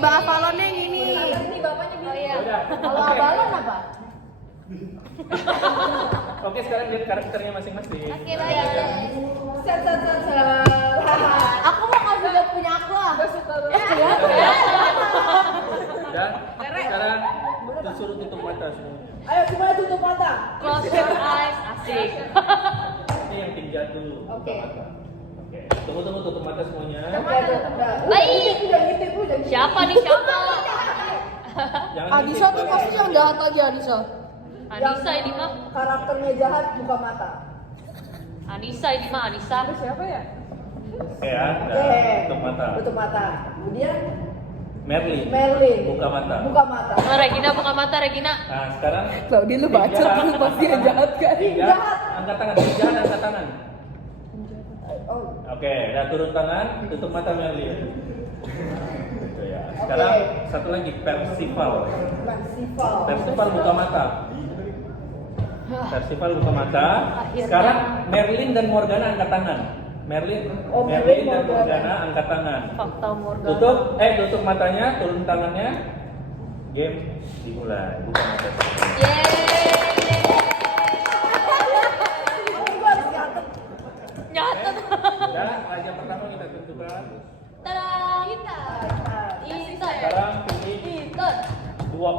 Mbak Avalonnya yang ini. Ini bapaknya bilang. Oh iya. Kalau Avalon apa? Oke, sekarang lihat karakternya masing-masing. Oke, baik. Set. Aku mau kasih lihat punya aku lah. Gak suka banget. Dan sekarang suruh tutup mata semua. Ayo semuanya tutup mata. Close your eyes. Asik. Ini yang tim jahat dulu. Oke. Tutup mata. Oke. Tunggu tutup mata semuanya. Baik. Udah gitu. Siapa nih siapa? Jangan Anissa tuh ngintip, pasti yang jahat aja Anissa. Anissa ini mah. Karakternya jahat buka mata. Anissa ini mah Anissa. Siapa ya? Oke ya, tutup mata. Tutup mata. Kemudian Merlin. Buka mata. Buka mata. Oh, Regina buka mata Regina. Nah, sekarang Claudia lu baca tuh pasti yang jahat kan. Tiga, Jahat. angkat tangan. Tim jahat angkat tangan. Oh. Oke, udah turun tangan, tutup mata Merlin. Gitu ya. Sekarang satu lagi Percival. Percival buka mata. Percival buka mata. Sekarang Merlin dan Morgana angkat tangan. Merlin dan Morgana angkat tangan. Fakta Morgana. Tutup matanya, turun tangannya. Game dimulai. Buka mata. Nyatet. Dan raja pertama kita tentukan. Tada. Intan. Sekarang pilih Intan. dua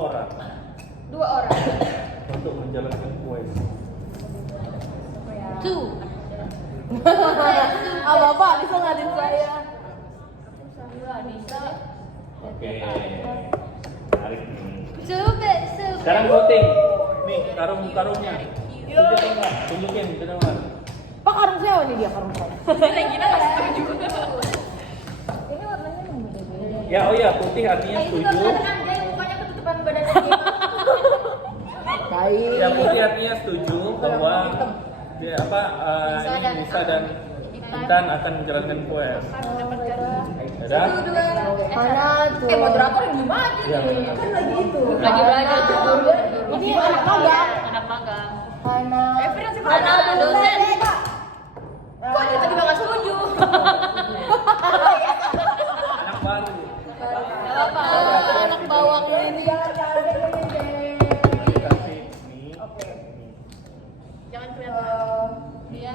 orang untuk menjalankan quest. Two. Apa Anissa ngadin saya. Anissa. Oke. Tarik nih. Coba. Sekarang voting. Nih, karungnya. Tunjukin ke depan. Pak karung saya nih dia karung saya. Regina nggak setuju. Ini warnanya yang beda-beda. Ya, oh ya, putih artinya setuju. Mukanya ketutupan badannya. Baik. Ya, putih artinya setuju bahwa Nisa dan Intan akan menjalankan quest. Ada? Mana tuh? Moderator yang gimana? Iya, benar. Kan lagi itu. Lagi belajar tuh. Ini anak magang. Anak magang. Mana? Mana dosen? Kok dia tadi nggak setuju? Anak baru. Apa? Anak bawang ini. Kasih nih. Jangan kelihatan. Dia.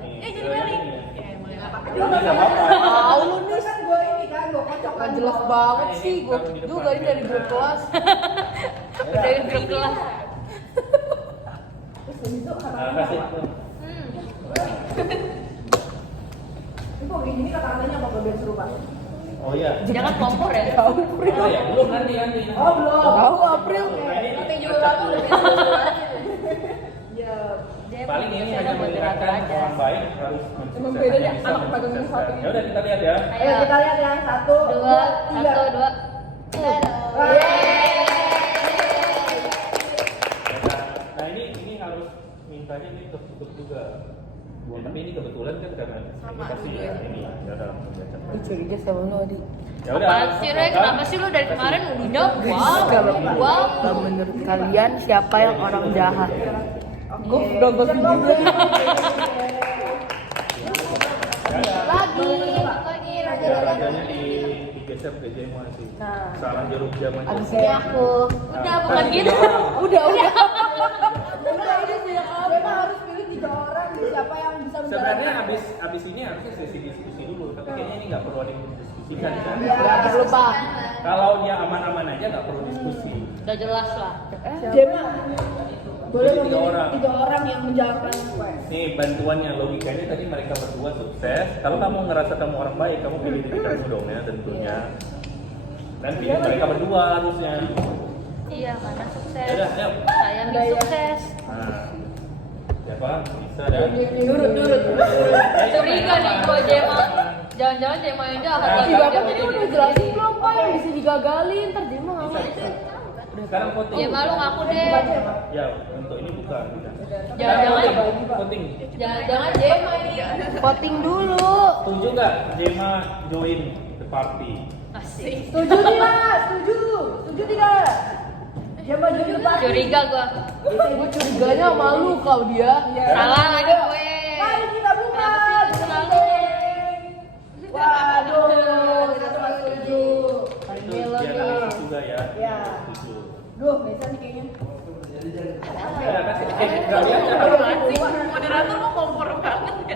Nih, Jadi balik. Ini nggak apa-apa. Tahu lu nih. Kan gue ini kan gue kocok Gak jelas banget sih gue juga ini dari grup kelas. Dari grup kelas. Nah, kasih. Ini kok gini kata-katanya apa bagian serupa? Oh iya. Jangan kompor ya. Oh ya, belum nanti. Oh belum. Tahu April. Nanti juga lagi lebih seru aja. Ya. Paling ini hanya mengingatkan orang baik harus Emang bedanya anak pegangnya satu. Ya udah kita lihat ya. Ayo kita lihat yang satu, Dua. tiga. Nah ini harus mintanya ini tertutup juga. Tapi ini kebetulan kan karena kasih ya ini ya dalam pembaca. Curiga sama lu Adi. Ya udah. Apaan sih Re? Kenapa sih lu dari kemarin udah wow. Kalau menurut kalian siapa yang orang jahat? Gue udah gosip juga. Lagi. Rajanya digeser ke Jema sih. Salah jeruk Jema. Abis ini aku. Udah bukan gitu. Udah. Udah ini sih Memang harus pilih 3 orang siapa yang bisa Sebenarnya abis ini harusnya sesi diskusi dulu, tapi kayaknya ini nggak perlu ada yang didiskusikan kan? Ya perlu Pak. Kalau dia aman-aman aja nggak perlu diskusi. Udah jelas lah. Jema boleh Jadi memilih 3 orang yang menjalankan quest. Nih bantuannya logikanya tadi mereka berdua sukses. Kalau kamu ngerasa kamu orang baik, kamu pilih diri kamu dong ya tentunya. Dan pilih mereka berdua harusnya. Iya, karena sukses. Yaudah, ayo. Saya yang sukses. Nah, siapa? Bisa dan. Nurut. Curiga nih gua Jema. Jangan-jangan Jema yang jahat. Nah, Ih, Bapak tuh udah jelasin belum Pak yang bisa digagalin, ntar dia mah nggak Bisa, mau. bisa. Sekarang voting. Jema lu ngaku deh. Ya, untuk ini bukan. Jangan-jangan Voting. Jangan-jangan Jema ini. Voting dulu. Setuju nggak Jema join the party? Asik. Setuju tidak? Setuju tidak? Jema jujur Pak. Curiga gua. Gue curiganya malu kau dia. Salah lagi gue. Mari kita buka. Kenapa sih lu selalu? Waduh, kita semua setuju. Itu biar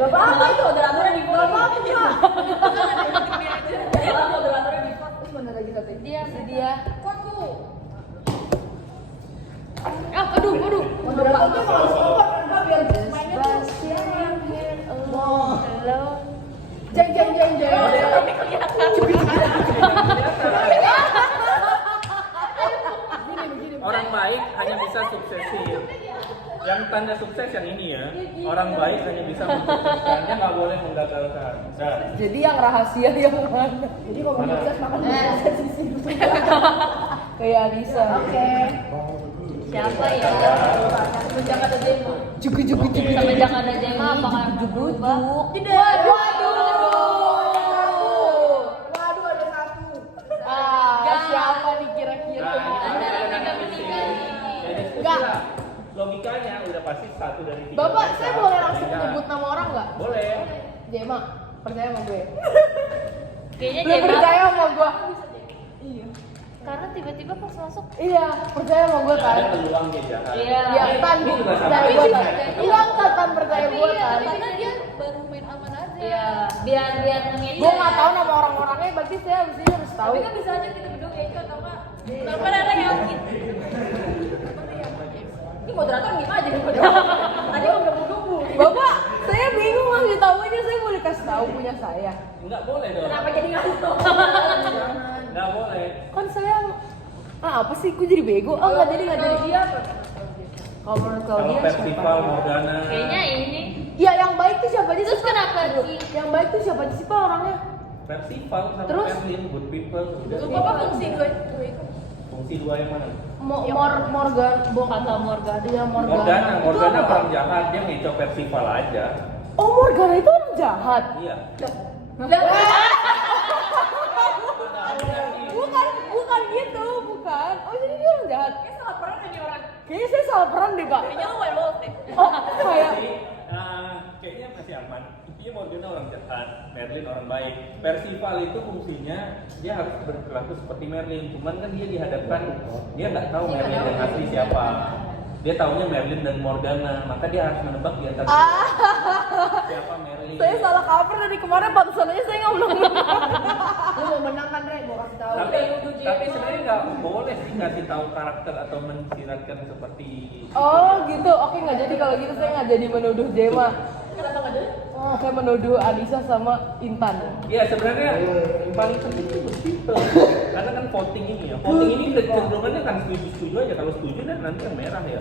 Gak apa-apa itu moderatornya di Gak apa-apa. moderatornya di Terus mana lagi satu? dia. Aduh. Moderatornya harus kompak kenapa biar mainnya tuh jeng. Orang baik hanya bisa suksesin. Yang tanda sukses yang ini ya. Orang baik hanya bisa mensukseskan, dia nggak boleh menggagalkan. Nah, Jadi yang rahasia yang mana? Jadi kalau mau sukses makan di sini. Kayak Anissa. Oke. Siapa ya? Semenjak ada demo. Jugu. Semenjak ada Jema apakah akan berubah? Tidak. Waduh ada satu. Siapa nih kira-kira? Antara mereka bertiga. jadi Enggak. logikanya udah pasti satu dari tiga. Bapak, mereka. saya boleh langsung Tiga. menyebut nama orang nggak? Boleh. Jema, percaya sama gue. Kayaknya Belum Jema. percaya sama gue. Karena tiba-tiba pas masuk. Iya, percaya sama gue kan? Ada peluang dia jahat. Iya. Iya, Tan, Ini juga sama. percaya gue kan? Iya, Tan, percaya gue kan? Karena dia baru main aman aja. Iya, biar mengejar. Gue nggak tahu nama orang-orangnya, berarti saya harus tahu. Tapi kan bisa aja kita berdua ngejar atau enggak? Kenapa ada yang Ini moderator gimana aja nih? Tadi udah nunggu. Bapak, saya bingung ngasih tahunya, saya boleh kasih tahu punya saya. Enggak boleh dong. Kenapa jadi ngantuk? Enggak boleh. Kan saya apa sih? Gue jadi bego? Oh nggak jadi. Dia Kalau menurut Kalau Claudia festival Morgana. Kayaknya ini. Ya yang baik tuh siapa aja sih? Terus kenapa sih? Yang baik tuh siapa aja sih Pak orangnya? Festival sama Terus? Merlin, good people. Udah. apa fungsi gue? Fungsi dua yang mana? Morgan, Kata Morgan. Iya Morgana Itu apa, Pak? orang jahat, dia ngecoh festival aja. Oh Morgana itu orang jahat. Iya. Bukan gitu, bukan. Oh jadi dia orang jahat. Kayak salah peran nih orang. Kayaknya saya salah peran deh Pak. Kayaknya lo werewolf deh. Oh kayak Jadi kayaknya masih aman. Intinya Morgana orang jahat, Merlin orang baik. Percival itu fungsinya dia harus berperilaku seperti Merlin, cuman kan dia dihadapkan dia nggak tahu Merlin yang asli siapa. Dia taunya Merlin dan Morgana, maka dia harus menebak di antara siapa Merlin. saya salah cover dari kemarin, pantesan aja saya nggak menang. Lu mau menang kan, Re? Mau kasih tahu. Tapi sebenarnya nggak boleh sih kasih tahu karakter atau mensiratkan seperti Oh gitu, oke nggak jadi kalau gitu saya nggak jadi menuduh Jema. Kenapa nggak jadi? Oh, saya menuduh Anissa sama Intan. ya sebenarnya yang paling penting itu people. Karena kan voting ini ya. Voting ini kecenderungannya kan setuju aja. Kalau setuju kan nanti yang merah ya.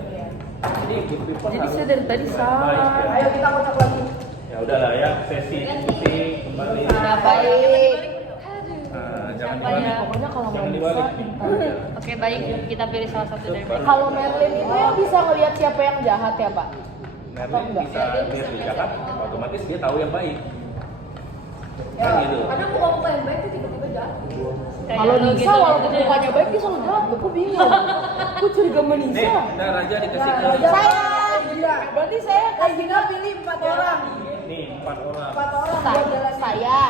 Jadi good people Jadi harus saya dari tadi baik, salah. ya. Ayo kita kocok lagi. Ya udahlah ya, sesi diskusi kembali. Nah, baik. Jangan Siapa dibalik. ya? Pokoknya kalau Jangan nggak dibalik. bisa Intan. Oke, baik. Kita pilih salah satu dari mereka. Kalau Merlin itu yang bisa ngelihat siapa yang jahat ya Pak? Merlin enggak? bisa lihat di jahat, otomatis dia tahu yang baik. Ya, Kan gitu. karena muka-muka yang baik tuh tiba-tiba jahat. Kalau lu Nisa gitu, walaupun gitu deh. mukanya baik dia selalu jahat, aku bingung. Aku curiga sama Nih, Nisa. udah Raja dikasih ke Saya, berarti saya Kasihnya pilih 4 orang. nih 4 orang. 4 orang buat jalan. saya.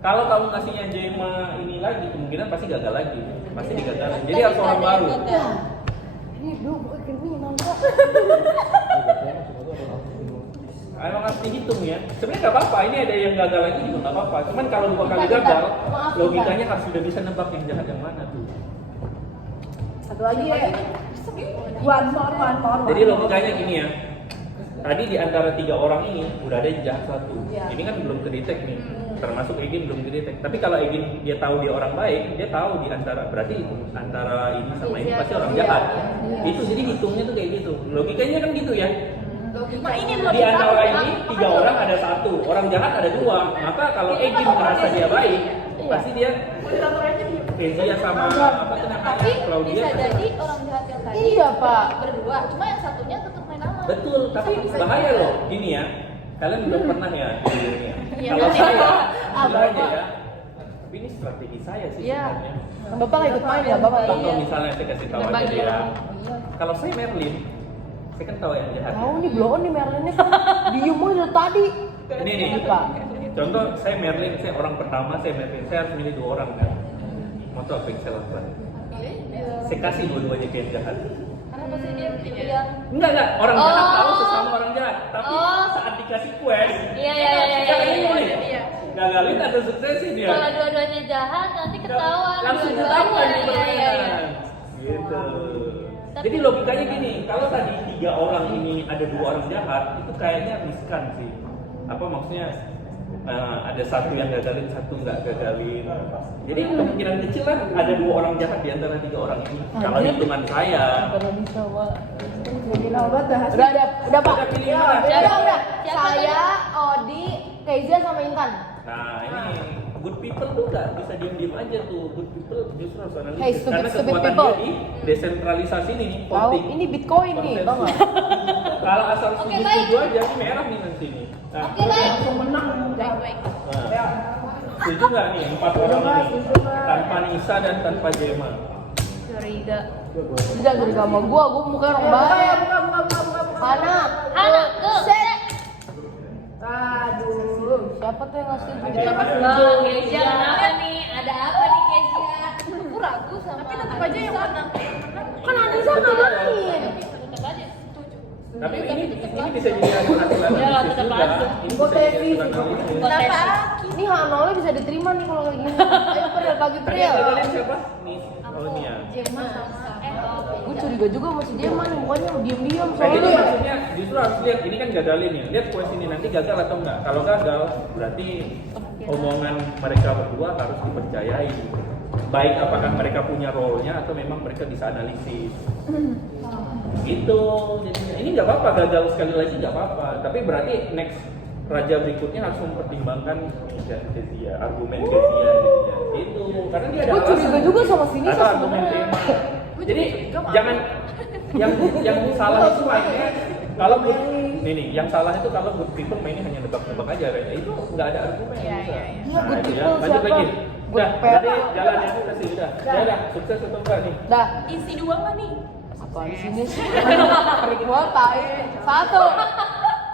Kalau kamu kasihnya Jema ini lagi, kemungkinan pasti gagal lagi. Pasti digagalin. Jadi harus orang baru. Ini belum bukan kriminal Pak. Emang harus dihitung ya. Sebenarnya nggak apa-apa. Ini ada yang gagal lagi juga nggak apa-apa. Cuman kalau 2 kali gagal, Maaf, logikanya harus sudah bisa nebak yang jahat yang mana tuh. Satu lagi ya. One more. Jadi logikanya gini ya. Tadi di antara 3 orang ini udah ada yang jahat 1. Iya. Ini kan belum kedetek nih. Termasuk Egin belum kedetek. Tapi kalau Egin dia tahu dia orang baik, dia tahu di antara berarti antara ini sama ini pasti orang jahat. Itu jadi hitungnya tuh kayak gitu. Logikanya kan gitu ya. Nah, ini Di antara ini 3 orang ada 1, orang jahat ada 2. Maka kalau Egin merasa dia baik, pasti dia Kezia sama apa tuh namanya Tapi Claudia. bisa jadi orang jahat yang tadi Iya Pak. berdua, cuma yang satunya tetap main aman. Betul, tapi bahaya loh. Gini ya, kalian belum pernah ya di dunia. Iya, Kalau betul. saya, Ah, bilang aja Bapak. ya. Tapi ini strategi saya sih Iya. sebenarnya. Bapak nggak ikut main ya Bapak? Contoh misalnya saya kasih tahu aja Berbagi deh ya. orang. Kalau saya Merlin, saya kan tahu yang jahat. Tahu nih blow nih Merlinnya. Diem aja tadi. Ini nih, Pak. contoh saya Merlin, saya orang pertama, saya Merlin, saya harus milih 2 orang kan. Mau tahu apa yang saya lakukan? Saya kasih dua-duanya ke yang jahat. Karena pasti dia pilih yang Enggak. Orang jahat Oh. tahu sesama orang jahat. Tapi Oh. saat dikasih quest, Iya. gagalin atau suksesin dia. Kalau dua-duanya jahat nanti ketahuan. Langsung dua-duanya. ketahuan di Iya. permainan. Gitu. Tapi- Jadi logikanya gini, kalau tadi 3 orang ini ada 2 orang jahat, itu kayaknya riskan sih. Apa maksudnya? Ada satu yang gagalin, satu nggak gagalin. Jadi kemungkinan kecil lah ada 2 orang jahat di antara 3 orang ini. Kalau hitungan saya. Kalau bisa, Wak. Jadi lambat dah. Udah Pak. Ada pilihan lah. Udah. Siapa Saya, Odi, Keiza sama Intan. Nah ini good people tuh nggak bisa diam-diam aja tuh. Good people justru harus analisis. Hey, stupid karena kekuatan people. dia di desentralisasi nih, Tahu, voting. ini Bitcoin nih, tau nggak? Kalau asal Oke, setuju aja ini merah nih nanti nih. Nah, Oke, baik. Baik. nah. Setuju nggak nih 4 orang ini tanpa Nisa dan tanpa Jema? Curiga. Tidak dari sama gua muka orang baik. Buka. Hana, Hana, tuh. Set. Aduh. Siapa tuh yang ngasih Bang Kezia, kenapa nih? Ada apa nih Kezia? Aku ragu sama. Tapi tetap aja yang menang. Kan Anissa nggak main. Tetap aja setuju. Tapi ini bisa jadi alternatif Ya, analisis tetap juga. aja. Ini bisa jadi alternatif analisis. Kenapa? Ini Hanolnya bisa diterima nih kalau kayak gini. Ayo Pril, bagi Tadi Pril. yang gagalin siapa? Nih, oh ini ya. Jema sama Gue curiga juga sama si Jema nih, mukanya diam-diam Nah, jadi soalnya. maksudnya justru harus lihat ini kan gagalin ya. Lihat quest ini nanti gagal atau enggak. Kalau gagal berarti omongan mereka berdua harus dipercayai. Baik apakah mereka punya role-nya atau memang mereka bisa analisis. Gitu. Jadinya ini nggak apa-apa gagal sekali lagi nggak apa-apa. Tapi berarti next raja berikutnya harus mempertimbangkan argumen Kezia jadinya. Gitu. Karena dia ada Gue curiga alasan. juga sama sini Atau argumen tema. Jadi jangan yang salah itu mainnya kalau good, nih yang salah itu kalau good people mainnya hanya nebak-nebak aja kayaknya itu nggak ada argumen. Iya, bisa. iya, iya. Good itu people lanjut siapa? lagi. Good Udah, people. tadi jalan ya kasih udah. Sukses atau enggak nih? Dah, isi 2 nggak nih? apa di sini sih? Perik gua tai. 1.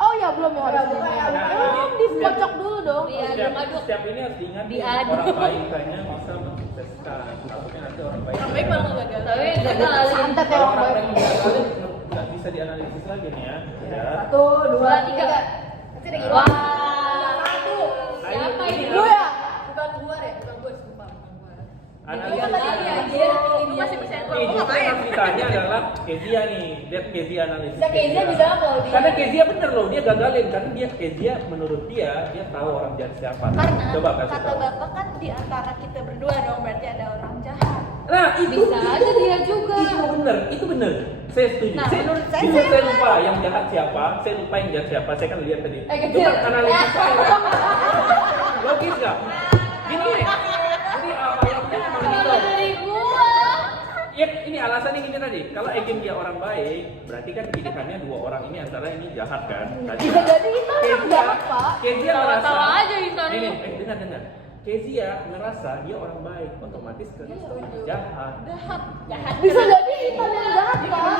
Oh ya belum ya harus ini. Belum dikocok dulu dong. Iya, aduk-aduk. Setiap ini harus diingat Diaduk. orang baik kayaknya bisa mensukseskan. Takutnya nanti orang baik. Orang baik malah nggak gagal. Tapi gagal. Santet ya Kalau orang orang baik. baik gagalin nggak bisa dianalisis lagi nih ya. Ya. 1, 2, 2, 3. 3. Wah. Ayo, Siapa ini? Lu ya? Bukan gua deh, bukan gua, sumpah. Analisis. Lu masih percaya Nih, justru yang ditanya adalah Kezia nih, lihat Kezia analisis. Bisa Kezia bisa kalau dia. Karena Kezia bener loh, dia gagalin karena Kezia menurut dia tahu orang jahat siapa. Karena Coba kasih kata tahu. bapak kan di antara kita berdua dong berarti ada orang jahat. Nah, itu Bisa aja dia juga. Itu bener. Saya setuju. Nah, menurut saya jujur saya saya lupa yang jahat siapa, saya lupa yang jahat siapa. Saya kan lihat tadi. Itu kecil. kan analisis saya. Logis nggak? Gini, ini ayamnya memang Kenapa gitu. dari gua? Ya, ini alasannya gini tadi. Kalau Egin dia orang baik, berarti kan pilihannya 2 orang ini antara ini jahat kan? Tadi. Bisa jadi itu yang jahat, Pak. Kezia ngerasa. Tawa aja Intan. Ini, dengar. Kezia ngerasa dia orang baik, otomatis ke jahat. Bisa jadi Intan yang jahat, Pak.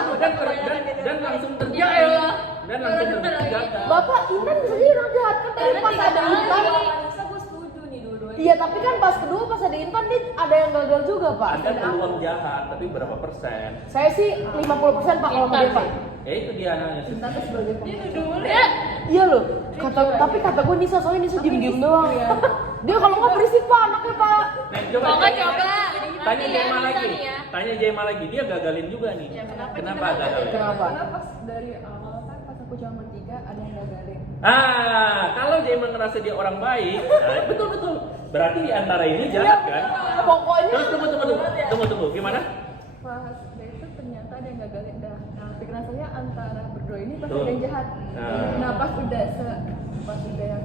Dan langsung Ya terjadi. elah. Dan langsung terjadi. Bapak Intan bisa jadi orang jahat kan tadi pas ada Intan. Bisa gua setuju nih dua-duanya. Iya, tapi kan pas kedua pas ada Intan dia ada yang gagal juga, Pak. Ada peluang jahat, tapi berapa persen? Saya sih 50% Pak kalau sama dia, Pak. Ya itu dia analisis. Ya. Iya loh. Tapi kata gue Nisa soalnya Nisa diem-diem doang. Dia kalau nggak berisik Pak anaknya, Pak. Nah, coba. Mau nggak coba? Tanya Nanti ya, Jema bisa lagi. nih ya. Tanya Jema lagi. Dia gagalin juga nih. Kenapa gagal? Kenapa? Karena pas dari awal kan pas aku cuma bertiga ada yang gagalin. Kalau Jema ngerasa dia orang baik, nah, betul. Berarti di antara ini jahat kan? Pokoknya Terus tunggu. Gimana? Pas dari itu ternyata ada yang gagalin dah. Nah, pikiran saya antara berdua ini pasti Betul. ada yang jahat. Nah. Nah, pas udah yang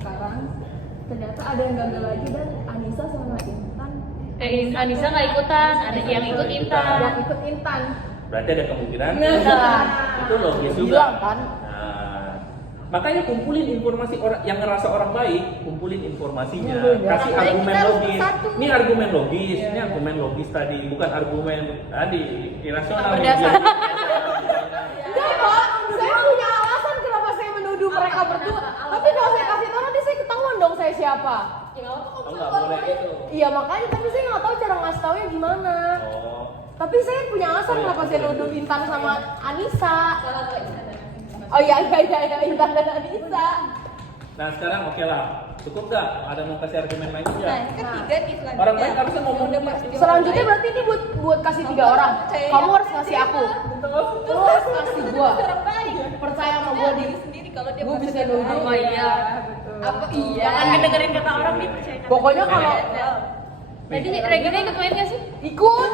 sekarang ternyata ada yang gagal lagi dan Anissa sama Intan Anissa nggak ikutan, ada yang ikut Intan. yang ikut Intan. Berarti ada kemungkinan. Nah. Itu logis juga. bilang kan. Nah, makanya kumpulin informasi orang yang ngerasa orang baik, kumpulin informasinya, kasih Baik, argumen kita harus logis. bersatu. Ini argumen logis, ini argumen logis tadi, bukan argumen tadi irasional. Berdasar. Enggak, Pak. Saya punya alasan kenapa saya menuduh mereka berdua. Tapi kalau saya kasih tahu nanti saya ketahuan dong saya siapa. Oh, nggak boleh gitu. Iya makanya tapi saya nggak tahu cara ngasih taunya gimana. Oh, Tapi saya punya alasan kenapa saya nuduh Intan sama Anissa. Salah kok Intan dan Anissa. Oh iya Intan dan Anissa. Nah sekarang oke lah, cukup gak? Ada mau kasih argumen lain Nah, aja? ini kan 3 nih selanjutnya. Orang baik harusnya ngomong Udah pasti Selanjutnya berarti ini buat kasih 3 orang. Kamu harus kasih aku. Lu harus kasih gua. orang baik. Percaya sama Dia gua diri di. sendiri kalau dia Gua merasa bisa dia nuduh. baik. Oh iya. Apa iya? Jangan dengerin kata orang nih, percaya kata Pokoknya dia. kalau Tadi Regina ikut main gak sih? ikut.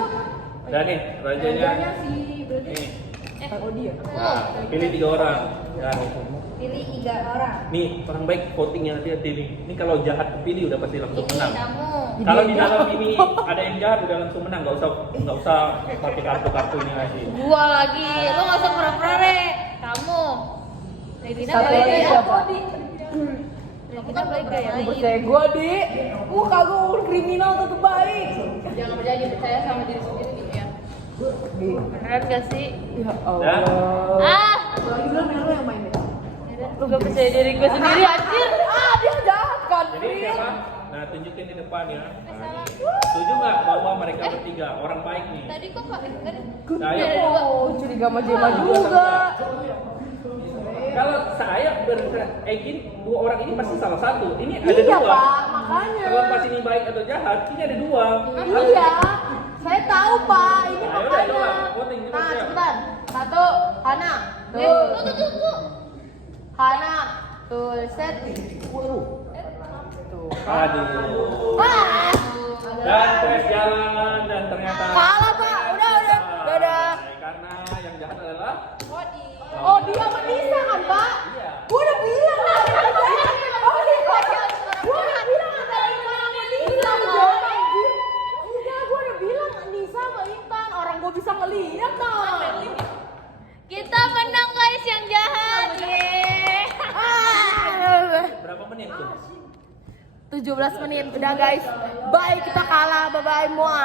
Dan nih, rajanya sih berarti. nih. Oh dia. Nah, pilih 3 orang. Dan Pilih 3 orang. nih orang baik votingnya hati-hati nih. Ini kalau jahat kepilih udah pasti langsung Ini menang. kamu. Kalau di dalam ini ada yang jahat udah langsung menang, nggak usah pakai kartu-kartu ini lagi. Gua lagi. Lu gak usah pura-pura, Re. Kamu. Regina Satu balik lagi ya. siapa? Regina balik gak ya? Aku percaya gua di. Kagak kriminal tetep baik. Jangan percaya sama diri sendiri gitu ya. Beneran gak sih? Ya Dan Ah, Lagi bilang Melo yang main deh. lu gak percaya diri gue sendiri anjir. Dia jahat kan. jadi siapa? Nah tunjukin di depan ya. Nah, setuju nggak bahwa mereka bertiga orang baik nih? Tadi kok Pak enggak ada. Nah, ayo. Oh, curiga sama Jema juga. Kalau saya beryakin 2 orang ini pasti salah satu. Ini ada Iya 2. Pak, makanya. Kalau pas ini baik atau jahat, ini ada 2. Iya, saya tahu Pak. Ini Ayo, makanya. udah, voting, Nah, cepat, cepetan. 1, Hana. Tuh. Hana. Tuh, set. Aduh. Ah, Dan tes jalan dan ternyata kalah Pak. Udah. Dadah. Karena yang jahat adalah Oh, dia sama Nisa kan Pak? Iya. Gua udah bilang lah. Oh, dia Gua udah bilang ada Intan sama Nisa. Enggak, gua udah bilang Nisa sama Intan. Orang gua bisa ngeliat dong. Kita menang guys yang jahat. Yeay. berapa menit tuh? 17 menit udah guys. Bye, kita kalah. Bye bye semua.